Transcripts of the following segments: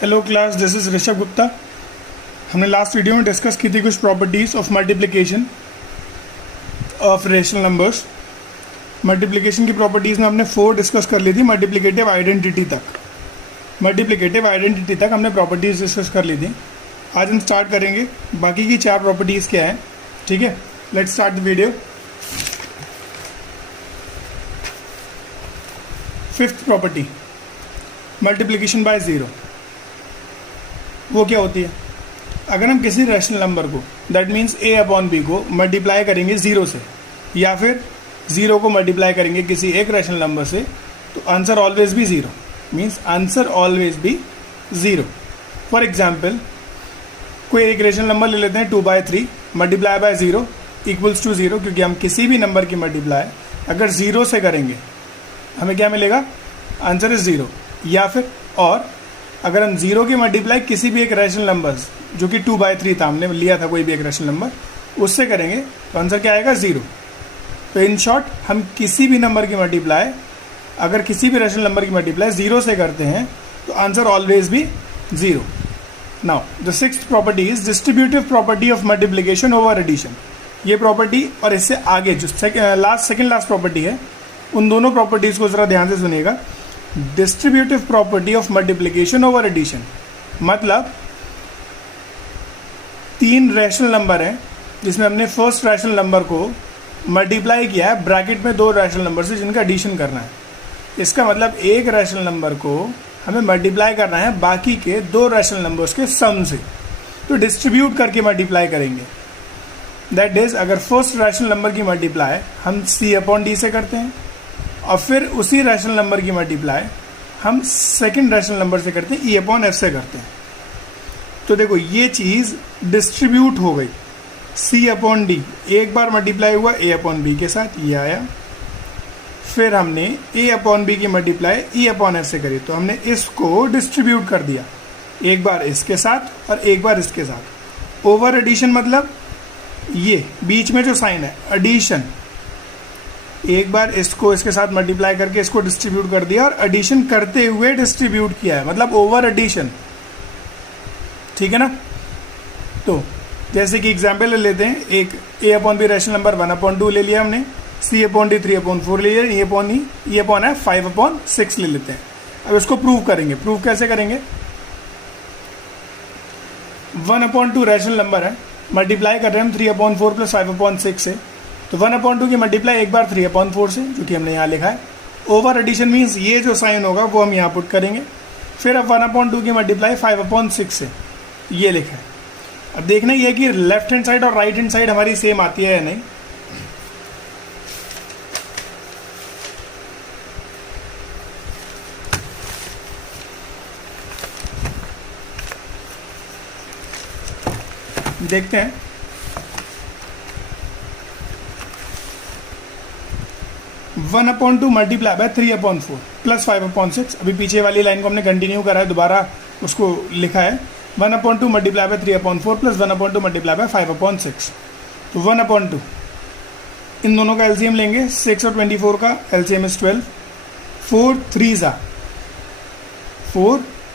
Hello class, this is Rishabh Gupta. हमने last video में discuss की थी कुछ properties of multiplication of rational numbers. Multiplication की प्रॉपर्टीज़ में हमने 4 डिस्कस कर ली थी। मल्टीप्लिकेटिव आइडेंटिटी तक हमने प्रॉपर्टीज़ डिस्कस कर ली थी। आज हम स्टार्ट करेंगे बाकी की 4 प्रॉपर्टीज़ क्या है। ठीक है, let's start the video. Fifth property, multiplication by zero. वो क्या होती है? अगर हम किसी रैशनल नंबर को, that means a upon b को मल्टीप्लाई करेंगे ज़ीरो से, या फिर ज़ीरो को मल्टीप्लाई करेंगे किसी एक रैशनल नंबर से, तो आंसर ऑलवेज भी ज़ीरो, मीन्स आंसर ऑलवेज भी ज़ीरो। फॉर एग्जाम्पल, कोई एक रैशनल नंबर ले लेते हैं 2/3 multiply by zero equals to zero, क्योंकि हम किसी भी नंबर की मल्टीप्लाई अगर ज़ीरो से करेंगे हमें क्या मिलेगा? Answer is zero. या फिर और अगर हम ज़ीरो की मल्टीप्लाई किसी भी एक रैशनल नंबर जो कि 2/3 था, हमने लिया था कोई भी एक रैशनल नंबर, उससे करेंगे तो आंसर क्या आएगा? ज़ीरो। तो इन शॉर्ट, हम किसी भी नंबर की मल्टीप्लाई, अगर किसी भी रैशनल नंबर की मल्टीप्लाई ज़ीरो से करते हैं तो आंसर ऑलवेज भी zero. Now the sixth property is distributive property of multiplication over addition. ये प्रॉपर्टी और इससे आगे जो सेकेंड लास्ट प्रॉपर्टी है, उन दोनों प्रॉपर्टीज़ को ज़रा ध्यान से सुनिएगा। Distributive property of multiplication over addition मतलब 3 रैशनल नंबर हैं जिसमें हमने फर्स्ट रैशनल नंबर को मल्टीप्लाई किया है ब्रैकेट में 2 रैशनल नंबर से जिनका एडिशन करना है। इसका मतलब एक रैशनल नंबर को हमें मल्टीप्लाई करना है बाकी के 2 रैशनल नंबर्स के सम से, तो डिस्ट्रीब्यूट करके मल्टीप्लाई करेंगे। दैट इज, अगर फर्स्ट रैशनल नंबर की मल्टीप्लाई हम c अपॉन डी से करते हैं और फिर उसी रैशनल नंबर की मल्टीप्लाई हम सेकंड रैशनल नंबर से करते हैं, e अपॉन f से करते हैं। तो देखो, ये चीज़ डिस्ट्रीब्यूट हो गई। c अपॉन डी एक बार मल्टीप्लाई हुआ a अपॉन b के साथ, ये आया। फिर हमने a अपॉन b की मल्टीप्लाई e अपॉन f से करी, तो हमने इसको डिस्ट्रीब्यूट कर दिया, एक बार इसके साथ और एक बार इसके साथ। ओवर एडिशन मतलब ये बीच में जो साइन है एडिशन, एक बार इसको इसके साथ मल्टीप्लाई करके इसको डिस्ट्रीब्यूट कर दिया और एडिशन करते हुए डिस्ट्रीब्यूट किया है, मतलब ओवर एडिशन। ठीक है ना? तो जैसे कि एग्जाम्पल ले लेते हैं, एक a upon B rational number 1/2 ले लिया हमने, c अपॉन डी 3/4 ले लिया, e अपॉन f 5/6 ले लेते हैं। अब इसको प्रूव करेंगे। प्रूव कैसे करेंगे? 1/2 रैशनल नंबर है, मल्टीप्लाई कर रहे हैं हम 3/4 प्लस 5/6 से, तो 1/2 की मल्टीप्लाई एक बार 3/4 से, जो कि हमने यहाँ लिखा है। ओवर एडिशन मीन्स ये जो साइन होगा वो हम यहाँ पुट करेंगे। फिर अब 1/2 की मल्टीप्लाई 5/6 से, ये लिखा है। अब देखना ये कि लेफ्ट हैंड साइड और राइट हैंड साइड हमारी सेम आती है या नहीं। देखते हैं। One upon two multiply by 3/4 plus 5/6। अभी पीछे वाली लाइन को हमने कंटिन्यू करा है, दोबारा उसको लिखा है 1/2 multiply by 3/4 plus 1/2 multiply by 5/6। तो 1/2, इन दोनों का एलसीएम लेंगे, 6 और 24 का एलसीएम इज 12। 4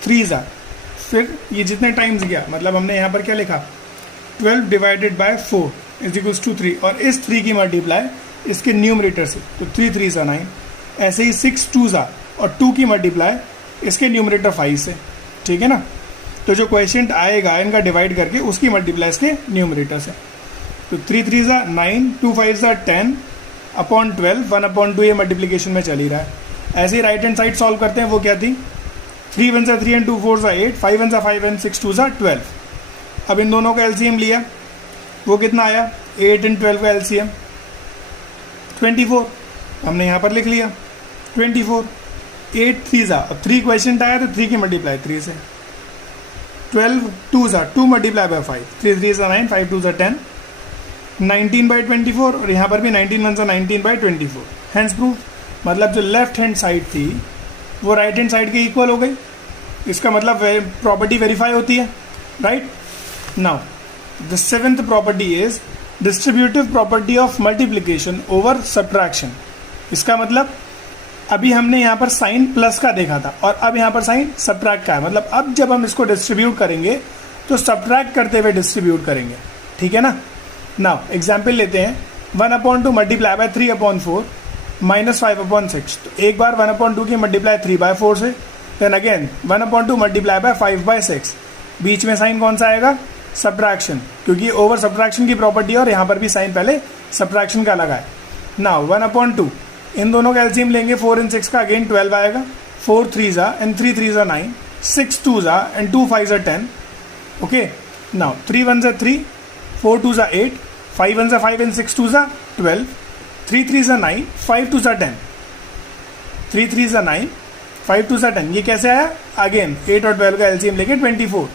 3 ज़ा, फिर ये जितने टाइम्स गया, मतलब हमने यहाँ पर क्या लिखा, 12 divided by 4 is equals to 3, और इस 3 की मल्टीप्लाई इसके न्यूमरेटर से, तो 3 3 ज़ा 9। ऐसे ही 6 2 ज़ा और 2 की मल्टीप्लाई इसके न्यूमरेटर 5 से। ठीक है ना? तो जो क्वेश्चन आएगा इनका डिवाइड करके उसकी मल्टीप्लाई इसके न्यूमरेटर से, तो 3 3 ज़ा 9, 2 5 ज़ा 10 अपॉन 12, 1/2 ये मल्टीप्लिकेशन में चल ही रहा है। ऐसे ही राइट हैंड साइड सॉल्व करते हैं। वो क्या थी? 3 1 ज़ा 3 एंड 2 4 ज़ा 8, 5 1 ज़ा 5 एंड 6 2 ज़ा 12। अब इन दोनों का एलसीएम लिया, वो कितना आया? 8 एंड 12 का एलसीएम 24, हमने यहाँ पर लिख लिया 24। 8 3 ज़ा, अब 3 क्वेश्चन आया तो 3 की मल्टीप्लाई 3 से। 12 2 ज़ा 2 मल्टीप्लाई बाय 5, 3 3 ज़ा 9, 5 2 ज़ा 10, 19/24, और यहाँ पर भी 19 1 ज़ा 19/24। हैंस प्रूफ, मतलब जो लेफ्ट हैंड साइड थी वो राइट हैंड साइड के इक्वल हो गई। इसका मतलब प्रॉपर्टी वेरीफाई होती है, right? Now the 7th property is distributive property of multiplication over subtraction. इसका मतलब अभी हमने यहाँ पर साइन प्लस का देखा था और अब यहाँ पर साइन सब्ट्रैक्ट का है, मतलब अब जब हम इसको डिस्ट्रीब्यूट करेंगे तो सब्ट्रैक्ट करते हुए डिस्ट्रीब्यूट करेंगे, ठीक है ना। नाउ एग्जाम्पल लेते हैं, 1/2 मल्टीप्लाई बाय 3/4 -5/6। तो एक बार 1/2 की मल्टीप्लाई 3/4 से, देन अगेन 1/2 मल्टीप्लाई बाय 5/6। बीच में साइन कौन सा आएगा? सब्ट्रैक्शन, क्योंकि ओवर सब्ट्रैक्शन की प्रॉपर्टी है और यहाँ पर भी साइन पहले सब्ट्रैक्शन का लगा है। नाउ 1/2 इन दोनों का एलसीएम लेंगे, 4 and 6 का अगेन 12 आएगा, 4 3s and 3 3s 9, 6 2s and 2 5s 10। Okay, now 3 1s 3, 4 2s 8, 5 1s 5 and 6 2s 12, 3 3s 9, 5 2s 10, 3 3s 9, 5 2s 10। ये कैसे आया? अगेन 8 और 12 का एलसीएम लेके 24,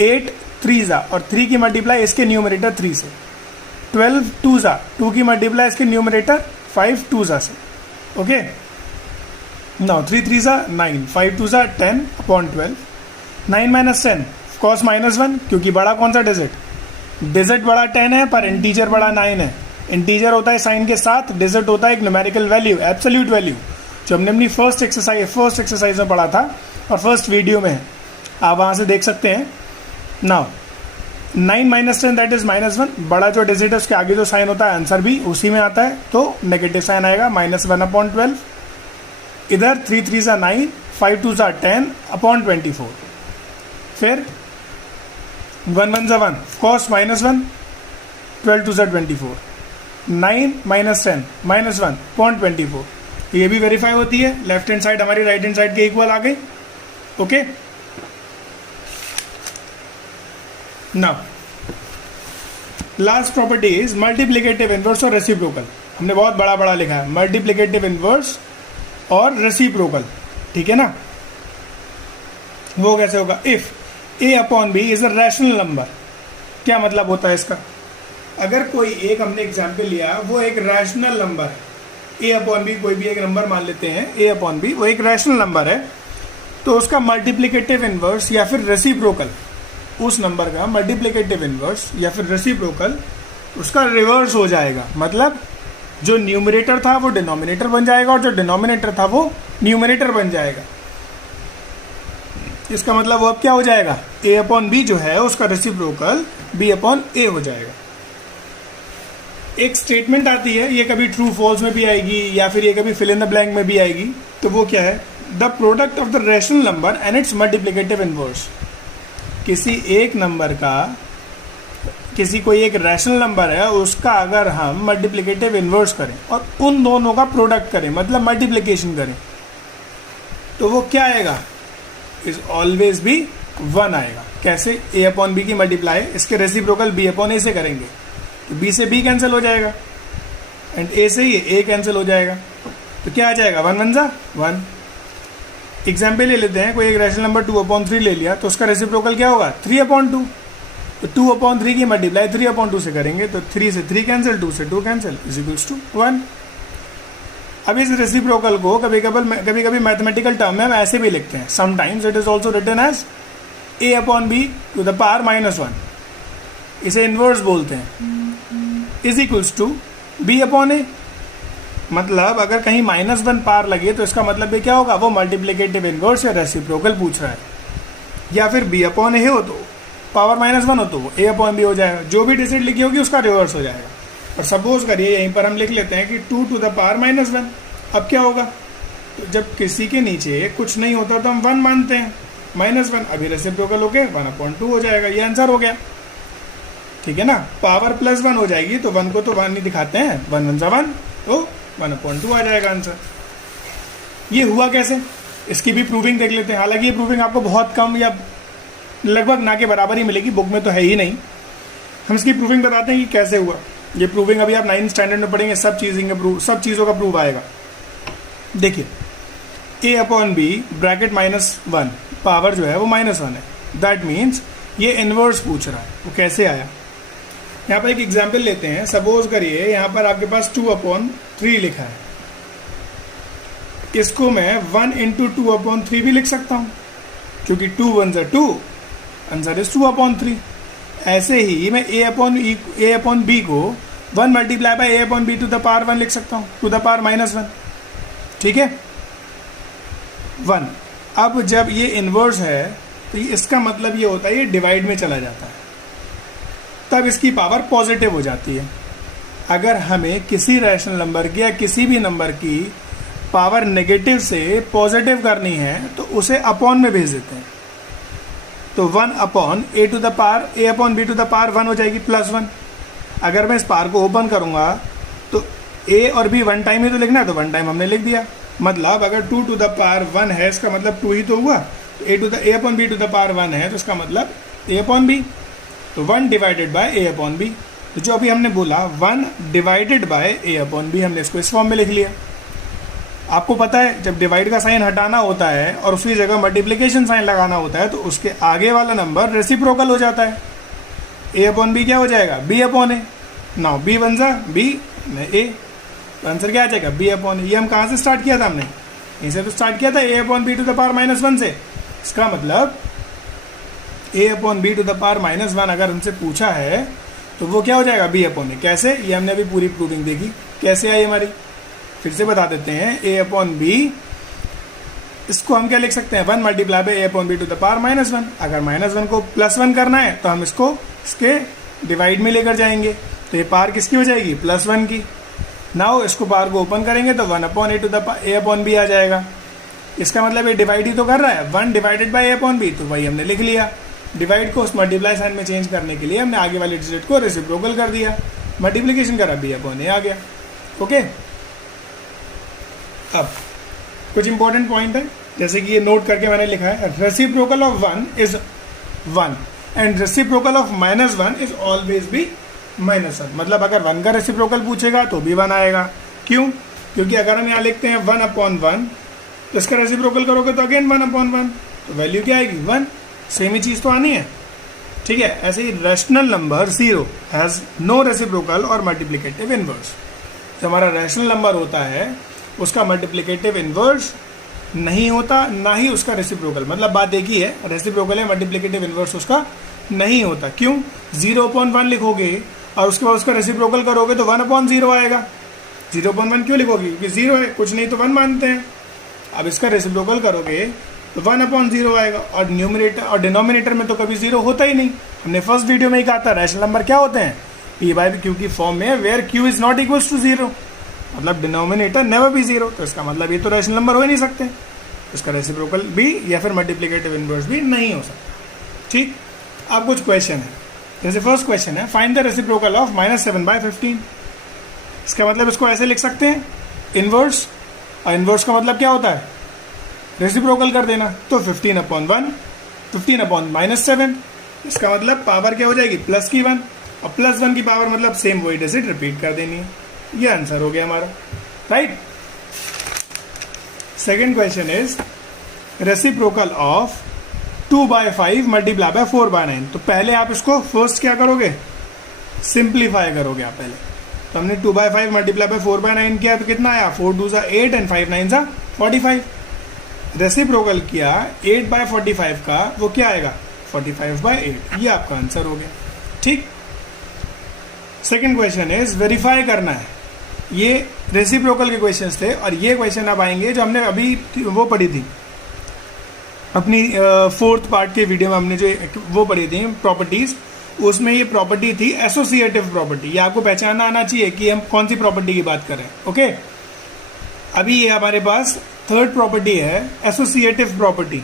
8 3s और 3 की मल्टीप्लाई इसके न्यूमरेटर 3 से, 12 2s 2 की मल्टीप्लाई इसके न्यूमरेटर 5 2s से। Okay, now 3 3s 9, 5 2s 10 upon 12, 9 minus 10 cos -1, क्योंकि बड़ा कौन सा डिजिट? डिजिट बड़ा 10 है पर इंटीजर बड़ा 9 है। इंटीजर होता है साइन के साथ, डिजिट होता है एक न्यूमेरिकल वैल्यू, एब्सोल्यूट वैल्यू, जो हमने अपनी फर्स्ट एक्सरसाइज में पढ़ा था और फर्स्ट वीडियो में है, आप वहाँ से देख सकते हैं। नाउ 9 माइनस 10 दैट इज -1, बड़ा जो डिजिट है उसके आगे जो साइन होता है आंसर भी उसी में आता है, तो नेगेटिव साइन आएगा -1/12। इधर 3 3s 9, 5 2s 10 अपॉन 24, फिर 1 1s 1 cos -1, 12 2s 24, 9 minus 10 -1 upon 24। ये भी वेरीफाई होती है, लेफ्ट हैंड साइड हमारी राइट हैंड साइड के इक्वल आ गई। Okay, now last property is multiplicative inverse और रेसिप्रोकल। हमने बहुत बड़ा बड़ा लिखा है, मल्टीप्लिकेटिव इनवर्स और रेसिप्रोकल, ठीक है ना। वो कैसे होगा? If a/b is a rational number. क्या मतलब होता है इसका? अगर कोई एक, हमने एग्जाम्पल लिया, वो एक रैशनल नंबर है, a/b कोई भी एक नंबर मान लेते हैं, a/b वो एक रैशनल नंबर है, तो उसका मल्टीप्लिकेटिव इनवर्स या फिर रेसिप्रोकल, उस नंबर का मल्टीप्लिकेटिव इनवर्स या फिर रेसिप्रोकल उसका रिवर्स हो जाएगा। मतलब जो न्यूमरेटर था वो डिनोमिनेटर बन जाएगा और जो डिनोमिनेटर था वो न्यूमरेटर बन जाएगा। इसका मतलब वो अब क्या हो जाएगा? a/b जो है उसका रेसिप्रोकल b/a हो जाएगा। एक स्टेटमेंट आती है, ये कभी ट्रू फॉल्स में भी आएगी या फिर ये कभी फिल इन द ब्लैंक में भी आएगी, तो वो क्या है? The product of the rational number and it's multiplicative inverse. किसी एक नंबर का, किसी कोई एक रैशनल नंबर है उसका अगर हम मल्टीप्लिकेटिव इनवर्स करें और उन दोनों का प्रोडक्ट करें, मतलब मल्टीप्लिकेशन करें, तो वो क्या आएगा? इज ऑलवेज भी 1 आएगा। कैसे? a/b की मल्टीप्लाई इसके रेसिप्रोकल b/a से करेंगे, तो b से b कैंसिल हो जाएगा एंड a से ये a कैंसिल हो जाएगा, तो क्या आ जाएगा? 1 1 जा 1। एग्जाम्पल ले लेते हैं, कोई एक रैशनल नंबर 2/3 ले लिया, तो उसका रेसिप्रोकल क्या होगा? 3/2। तो 2/3 की मल्टीप्लाई 3/2 से करेंगे, तो 3 से 3 कैंसिल, 2 से 2 कैंसिल, इज इक्वल्स टू 1। अब इस रेसिप्रोकल को कभी कभी मैथमेटिकल टर्म में हम ऐसे भी लिखते हैं, sometimes it is also written as a/b to the power -1, इसे इनवर्स बोलते हैं, इज इक्वल्स टू b/a। मतलब अगर कहीं -1 पार लगे तो इसका मतलब ये क्या होगा? वो मल्टीप्लिकेटिव इनवर्स या रेसिप्रोकल पूछ रहा है। या फिर b/a हो तो पावर -1 हो तो वो a/b हो जाएगा, जो भी डिजिट लिखी होगी उसका रिवर्स हो जाएगा। और सपोज करिए यहीं पर हम लिख लेते हैं कि 2 टू द पावर -1। अब क्या होगा? तो जब किसी के नीचे कुछ नहीं होता तो हम 1 मानते हैं, -1 अभी रेसिप्रोकल होके 1/2 हो जाएगा। ये आंसर हो गया, ठीक है ना। पावर +1 हो जाएगी तो 1 को तो 1 नहीं दिखाते हैं, 1 1 1, तो 1/2 आ जाएगा आंसर। ये हुआ कैसे? इसकी भी प्रूविंग देख लेते हैं। हालांकि ये प्रूविंग आपको बहुत कम या लगभग ना के बराबर ही मिलेगी, बुक में तो है ही नहीं। हम इसकी प्रूविंग बताते हैं कि कैसे हुआ। ये प्रूविंग अभी आप 9th स्टैंडर्ड में पढ़ेंगे, सब चीज़ों का प्रूव आएगा। देखिए, a/b ब्रैकेट -1, पावर जो है वो -1 है, दैट मीन्स ये इनवर्स पूछ रहा है। वो कैसे आया? यहाँ पर एक एग्जाम्पल लेते हैं। सपोज करिए यहाँ पर आपके पास 2/3 लिखा है, इसको मैं 1 × 2/3 भी लिख सकता हूँ, क्योंकि 2 1s 2, आंसर इज 2/3। ऐसे ही मैं a/b को 1 × a/b टू द पावर 1 लिख सकता हूँ, टू द पावर -1, ठीक है। 1। अब जब ये इन्वर्स है तो इसका मतलब ये होता है ये डिवाइड में चला जाता है, तब इसकी पावर पॉजिटिव हो जाती है। अगर हमें किसी रैशनल नंबर की या किसी भी नंबर की पावर नेगेटिव से पॉजिटिव करनी है तो उसे अपॉन में भेज देते हैं। तो 1 upon a to the power a upon b to the power 1 हो जाएगी +1। अगर मैं इस पावर को ओपन करूंगा तो a और b 1 टाइम ही तो लिखना है, तो 1 टाइम हमने लिख दिया। मतलब अगर 2 टू द पावर 1 है, इसका मतलब 2 ही तो हुआ। तो a upon b to the power 1 है तो इसका मतलब a अपॉन b, तो 1 divided by a upon b। तो जो अभी हमने बोला 1 divided by a upon b, हमने इसको इस फॉर्म में लिख लिया। आपको पता है जब डिवाइड का साइन हटाना होता है और उसकी जगह मल्टीप्लिकेशन साइन लगाना होता है तो उसके आगे वाला नंबर रेसिप्रोकल हो जाता है। a अपॉन b क्या हो जाएगा, b upon a। Now b बन जा b a, तो आंसर क्या आ जाएगा, b अपॉन a। ये हम कहाँ से स्टार्ट किया था, हमने यहीं से तो स्टार्ट किया था, a upon b to the power -1 से। इसका मतलब a upon b to the power -1 अगर हमसे पूछा है तो वो क्या हो जाएगा, b अपॉन a। कैसे, ये हमने अभी पूरी प्रूविंग देखी कैसे आई हमारी। फिर से बता देते हैं, a अपॉन b, इसको हम क्या लिख सकते हैं, 1 multiply by a upon b to the power -1। अगर -1 को +1 करना है तो हम इसको इसके डिवाइड में लेकर जाएंगे, तो ये पावर किसकी हो जाएगी, +1 की। नाउ इसको पावर को ओपन करेंगे तो 1 upon a to the a upon b आ जाएगा। इसका मतलब ये डिवाइड ही तो कर रहा है, 1 divided by a upon b, तो वही हमने लिख लिया। डिवाइड को उस मल्टीप्लाई साइन में चेंज करने के लिए हमने आगे वाले डिजिट को रेसिप्रोकल कर दिया, मल्टीप्लिकेशन करा, b अपॉन a आ गया। ओके, अब कुछ इंपॉर्टेंट पॉइंट है, जैसे कि ये नोट करके मैंने लिखा है, reciprocal of 1 is 1 and reciprocal of -1 is always भी -1। मतलब अगर 1 का रेसिप्रोकल पूछेगा तो भी 1 आएगा। क्यों, क्योंकि अगर हम यहाँ लिखते हैं 1 अपॉन 1 तो इसका रेसिप्रोकल करोगे तो अगेन 1 अपॉन 1, तो वैल्यू क्या आएगी, 1। सेम ही चीज़ तो आनी है, ठीक है। ऐसे ही rational number 0 has no reciprocal और मल्टीप्लिकेटिव इनवर्स। जो हमारा रैशनल नंबर होता है उसका मल्टीप्लिकेटिव इनवर्स नहीं होता, ना ही उसका रेसिप्रोकल। मतलब बात एक ही है, रेसिप्रोकल है, मल्टीप्लिकेटिव इनवर्स उसका नहीं होता। क्यों, 0 अपॉन 1 लिखोगे और उसके बाद उसका रेसिप्रोकल करोगे तो 1 अपॉन 0 आएगा। 0 अपॉन 1 क्यों लिखोगे, क्योंकि 0 है, कुछ नहीं तो 1 मानते हैं। अब इसका रेसिप्रोकल करोगे तो 1 अपॉन 0 आएगा, और न्यूमरेटर और डिनोमिनेटर में तो कभी 0 होता ही नहीं। हमने फर्स्ट वीडियो में ही कहा था रैशनल नंबर क्या होते हैं, p बाई क्यू की फॉर्म में, where q is not equals to 0, मतलब डिनोमिनेटर नेवर बी 0। तो इसका मतलब ये तो रैशनल नंबर हो ही नहीं सकते, इसका रेसिप्रोकल भी या फिर मल्टीप्लिकेटिव इनवर्स भी नहीं हो सकता। ठीक, अब कुछ क्वेश्चन है, जैसे फर्स्ट क्वेश्चन है, फाइंड द रेसिप्रोकल ऑफ -7/15। इसका मतलब इसको ऐसे लिख सकते हैं, इनवर्स, और इनवर्स का मतलब क्या होता है, रेसिप्रोकल कर देना। तो 15 अपॉन 1, 15 अपॉन -7, इसका मतलब पावर क्या हो जाएगी, प्लस की 1, और +1 की पावर मतलब सेम वही डिजिट रिपीट कर देनी है। ये आंसर हो गया हमारा, right. Second question is reciprocal of 2/5 multiply by 4/9। तो पहले आप इसको फर्स्ट क्या करोगे, सिंप्लीफाई करोगे आप पहले। तो हमने 2/5 मल्टीप्लाई बाय 4/9 किया तो कितना आया, 4 2 8 एंड 5 9 45। रेसिप्रोकल किया 8/45 का, वो क्या आएगा, 45/8। ये आपका आंसर हो गया, ठीक। सेकेंड क्वेश्चन इज वेरीफाई करना है। ये रेसिप्रोकल के क्वेश्चंस थे, और ये क्वेश्चन अब आएंगे जो हमने अभी वो पढ़ी थी अपनी 4th पार्ट के वीडियो में, हमने जो वो पढ़ी थी प्रॉपर्टीज, उसमें ये प्रॉपर्टी थी एसोसिएटिव प्रॉपर्टी। ये आपको पहचानना आना चाहिए कि हम कौन सी प्रॉपर्टी की बात कर रहे हैं। ओके, अभी ये हमारे पास थर्ड प्रॉपर्टी है एसोसिएटिव प्रॉपर्टी।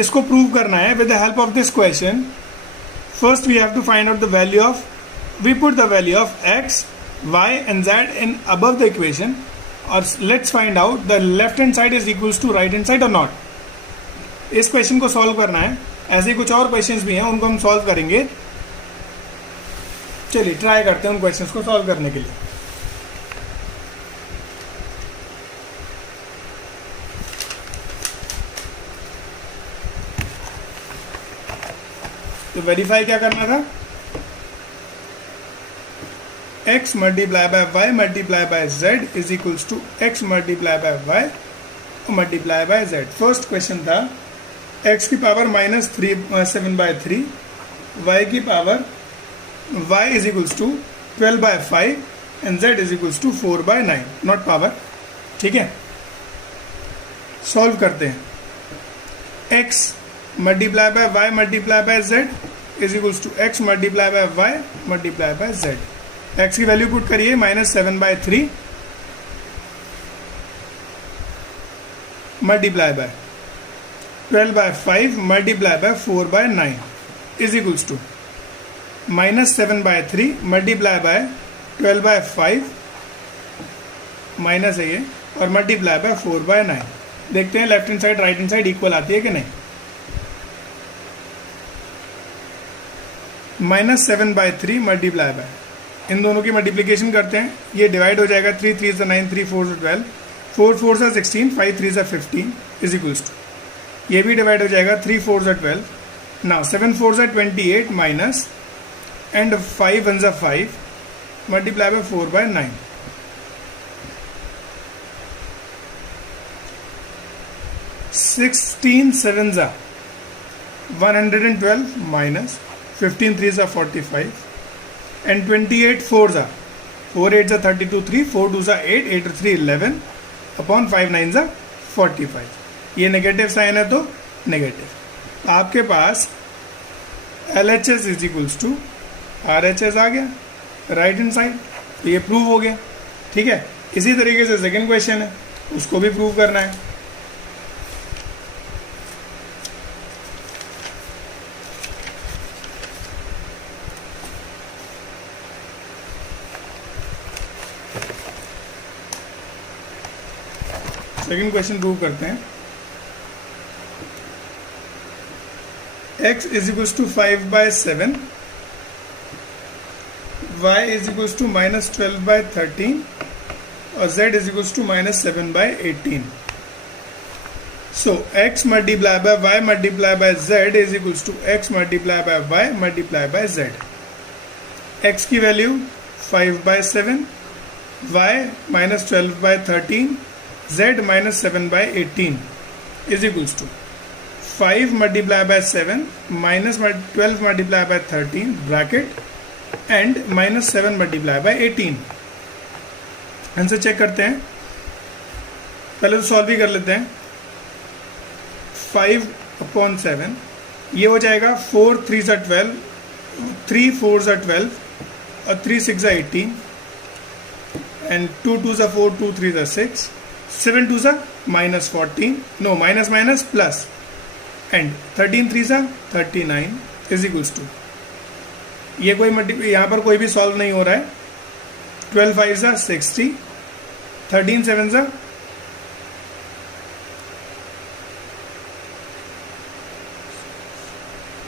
इसको प्रूव करना है with the help of this question. First we have to find out the value of, we put the value of x, y and z in above the equation, और let's find out the left hand side is equals to right hand side or not। इस question को solve करना है। ऐसे कुछ और questions भी हैं, उनको हम सॉल्व करेंगे। चलिए ट्राई करते हैं उन क्वेश्चंस को सॉल्व करने के लिए। तो वेरीफाई क्या करना था, x multiply by y multiply by z is equals to x multiply by y multiply by z। First question था x की पावर -7/3, y की power y is equals to 12/5 and z is equals to 4/9, not power, ठीक है। Solve करते हैं। x multiply by y multiply by z is equals to x multiply by y multiply by z। x की value put करिए -7/3 multiply by 12/5 multiply by 4/9 is equals to -7/3 multiply by 12/5 minus है ये और multiply by 4/9। देखते हैं left hand side right hand side equal आती है कि नहीं। -7/3 मल्टीप्लाई बाय, इन दोनों की मल्टीप्लिकेशन करते हैं, ये डिवाइड हो जाएगा 3 3 9 3 4 12 4 4 16 5 3 15 इज इक्वल्स टू, ये भी डिवाइड हो जाएगा 3 4 12, now 7 4 28 minus and 5 1 5 multiply by 4/9। 16 7 112 minus 15 3 45 and 28 4 4 8 32 3 4 2 8 8 3 11 upon 5 9 45। ये नेगेटिव साइन है तो नेगेटिव। आपके पास LHS is equals to RHS आ गया राइट हैंड साइड, तो ये प्रूव हो गया। ठीक है, इसी तरीके से सेकेंड क्वेश्चन है, उसको भी प्रूव करना है। सेकेंड क्वेश्चन प्रूव करते हैं। x is equals to 5/7, y is equals to -12/13 और z is equals to -7/18। So x multiply by y multiply by z is equals to x multiply by y multiply by z। x की value 5/7, y -12/13, z -7/18 is equals to 5 multiplied by 7 minus 12 multiplied by 13 bracket and -7 multiplied by 18। Answer check करते हैं, पहले तो solve ही कर लेते हैं। 5/7 ये हो जाएगा 4 3 12, 3 4 12 और 3 6 18 and 2 2 4 2 3 6 7 2 -14, no minus minus plus and 13 3 39 is equals to, ये कोई यहाँ पर कोई भी सॉल्व नहीं हो रहा है। 12 5 60, 13 7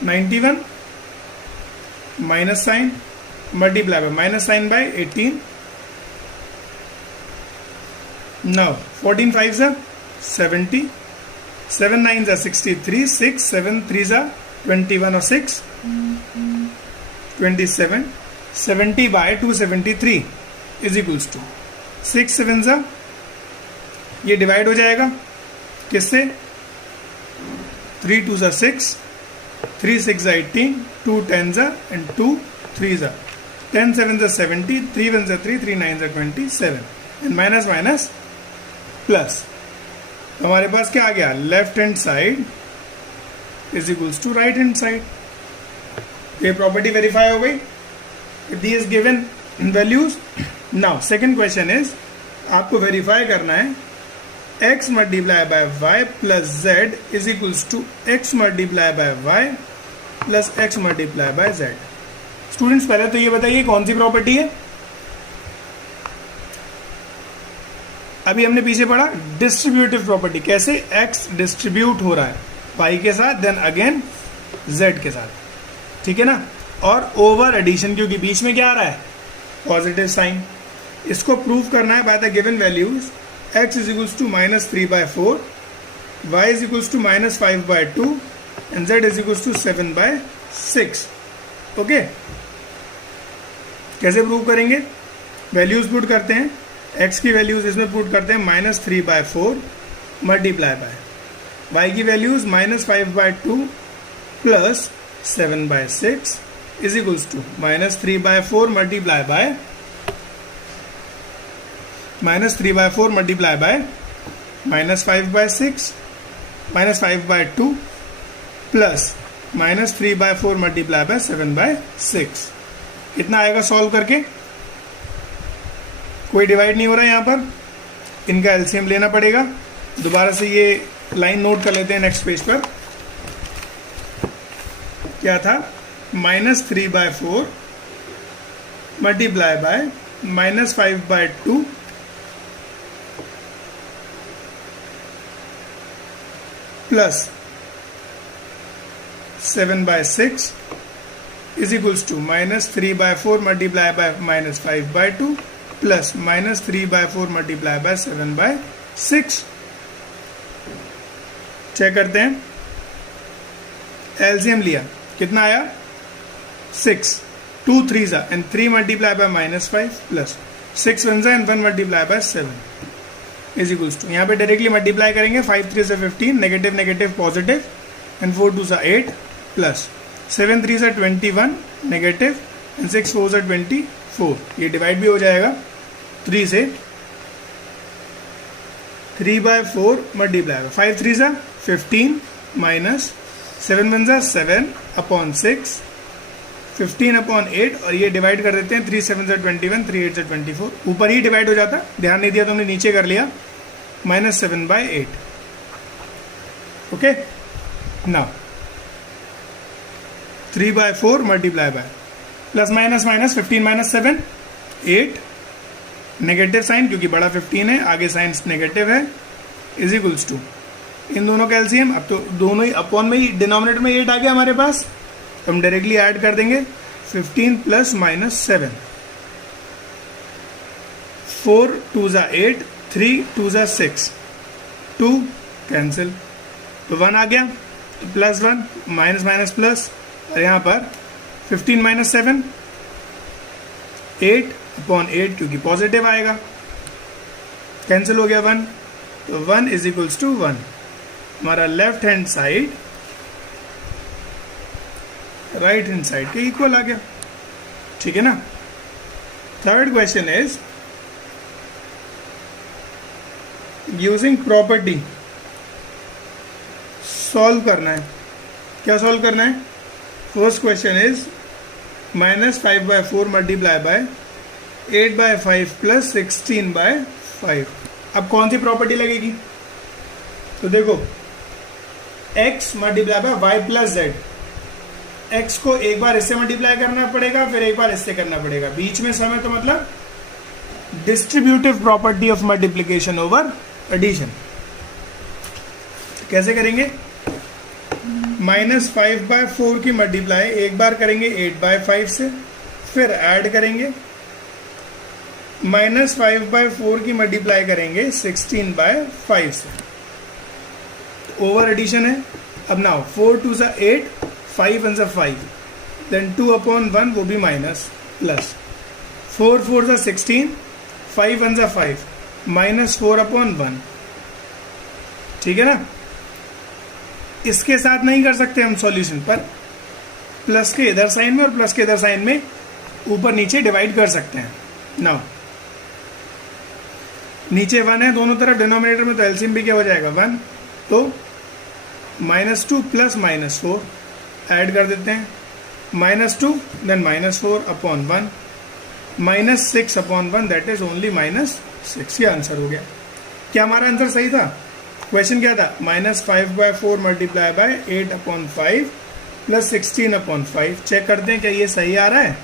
91 minus sign multiply by minus sign by 18। Now 14 5 70, 7 9 63, 6 7 3 21 और 6 27, 70 by 273 इज इक्वल्स टू 6 7 ये डिवाइड हो जाएगा किससे, 3 2 6, 3 6 18, 2 10 and 2 3 10 7 70, 3 1 3, 3 9 27 and minus minus plus. हमारे पास क्या आ गया, left hand side is equals to right hand side. ये प्रॉपर्टी वेरीफाई हो गई if the is given values. Now second question is, आपको वेरीफाई करना है x multiply by y plus z is equals to x multiply by y plus x multiply by z। Students पहले तो ये बताइए कौन सी प्रॉपर्टी है। अभी हमने पीछे पढ़ा डिस्ट्रीब्यूटिव प्रॉपर्टी, कैसे x डिस्ट्रीब्यूट हो रहा है y के साथ देन अगेन z के साथ, ठीक है ना। और ओवर एडिशन, क्योंकि बीच में क्या आ रहा है, पॉजिटिव साइन। इसको प्रूव करना है by the given values. x is equals to -3/4, y is equals to -5/2 and z is equals to 7/6। Okay, कैसे प्रूव करेंगे, वैल्यूज पुट करते हैं। x की वैल्यूज इसमें पुट करते हैं -3/4 मल्टीप्लाई बाय, y की values -5/2 plus 7/6 is equals to -3/4 multiply by -3/4 multiply by -5/6 -5/2 plus -3/4 multiply by 7/6। कितना आएगा सॉल्व करके? कोई डिवाइड नहीं हो रहा है यहाँ पर, इनका एलसीएम लेना पड़ेगा। दोबारा से ये लाइन नोट कर लेते हैं नेक्स्ट पेज पर। क्या था? -3/4 multiply by -5/2 plus 7/6 is equals to -3/4 multiply by -5/2 plus -3/4 multiply by 7/6। Check करते हैं। एलसीएम लिया, कितना आया? 6, 2 3s and 3 multiply by -5 plus 6 1s and 1 multiply by 7 is equals to, यहाँ पे डायरेक्टली मल्टीप्लाई करेंगे। 5 3 से 15, नेगेटिव नेगेटिव पॉजिटिव एंड 4 2 से 8 प्लस 7 3 से 21 नेगेटिव एंड 6 4 से 24। ये डिवाइड भी हो जाएगा 3 से। 3/4 मल्टीप्लाई 5 3 से 15 माइनस 7 1 से 7 अपॉन 6 15 अपॉन 8 और ये डिवाइड कर देते हैं। 3 7 से 21 3 8 से 24। ऊपर ही डिवाइड हो जाता, ध्यान नहीं दिया तो हमने नीचे कर लिया। -7/8। Okay, now 3/4 multiply by plus minus 15 minus 7 8 negative sign क्योंकि बड़ा 15 है, आगे साइन नेगेटिव है, इज इक्वल्स टू इन दोनों का एलसीएम। अब तो दोनों ही अपॉन में ही, डिनोमिनेटर में 8 आ गया हमारे पास, तो हम डायरेक्टली ऐड कर देंगे। 15 प्लस -7 4 2 जा 8 3 2 जा 6 2 कैंसिल, तो 1 आ गया, तो +1 माइनस माइनस प्लस, और यहाँ पर 15 माइनस 7 8 अपॉन 8 क्योंकि पॉजिटिव आएगा, कैंसिल हो गया 1, तो 1 इज इक्वल्स टू 1। हमारा left hand side right hand side के इक्वल आ गया। ठीक है ना। Third question is using property solve करना है। क्या सॉल्व करना है? First question is -5/4 multiply by 8/5 plus 16/5। अब कौन सी प्रॉपर्टी लगेगी? तो देखो, x multiply by y plus z, x को एक बार इससे मल्टीप्लाई करना पड़ेगा, फिर एक बार इससे करना पड़ेगा, बीच में समय, तो मतलब distributive property of multiplication over addition. कैसे करेंगे? -5/4 की मल्टीप्लाई एक बार करेंगे 8/5 से, फिर ऐड करेंगे, -5/4 की मल्टीप्लाई करेंगे 16/5 से, ओवर एडिशन है। अब नाउ 4 2 से 8 5 1 से 5 देन 2 अपॉन 1 वो भी माइनस, प्लस 4 4 से 16 5 1 से 5 -4 अपॉन 1। ठीक है ना। इसके साथ नहीं कर सकते हम सॉल्यूशन पर, प्लस के इधर साइन में और प्लस के इधर साइन में ऊपर नीचे डिवाइड कर सकते हैं। नाउ नीचे 1 है दोनों तरफ डिनोमिनेटर में, तो एलसीएम भी क्या हो जाएगा 1, तो -2 प्लस -4 ऐड कर देते हैं, -2 then -4 upon 1 -6 upon 1 that is only -6। ये आंसर हो गया। क्या हमारा आंसर सही था? क्वेश्चन क्या था? -5/4 मल्टीप्लाई बाय 8/5 प्लस 16/5। चेक करते हैं क्या ये सही आ रहा है।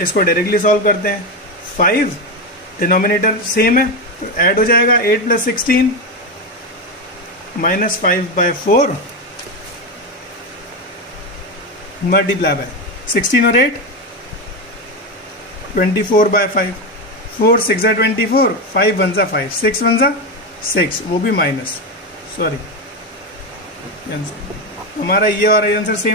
इसको डायरेक्टली सॉल्व करते हैं। 5 डिनोमिनेटर सेम है तो ऐड हो जाएगा 8 प्लस 16 -5/4 मल्टीप्लाई बाय 16 और 8 24/5 4 6 24 5 1 5 6 1 6 वो भी माइनस, सॉरी हमारा ये और आंसर सेम।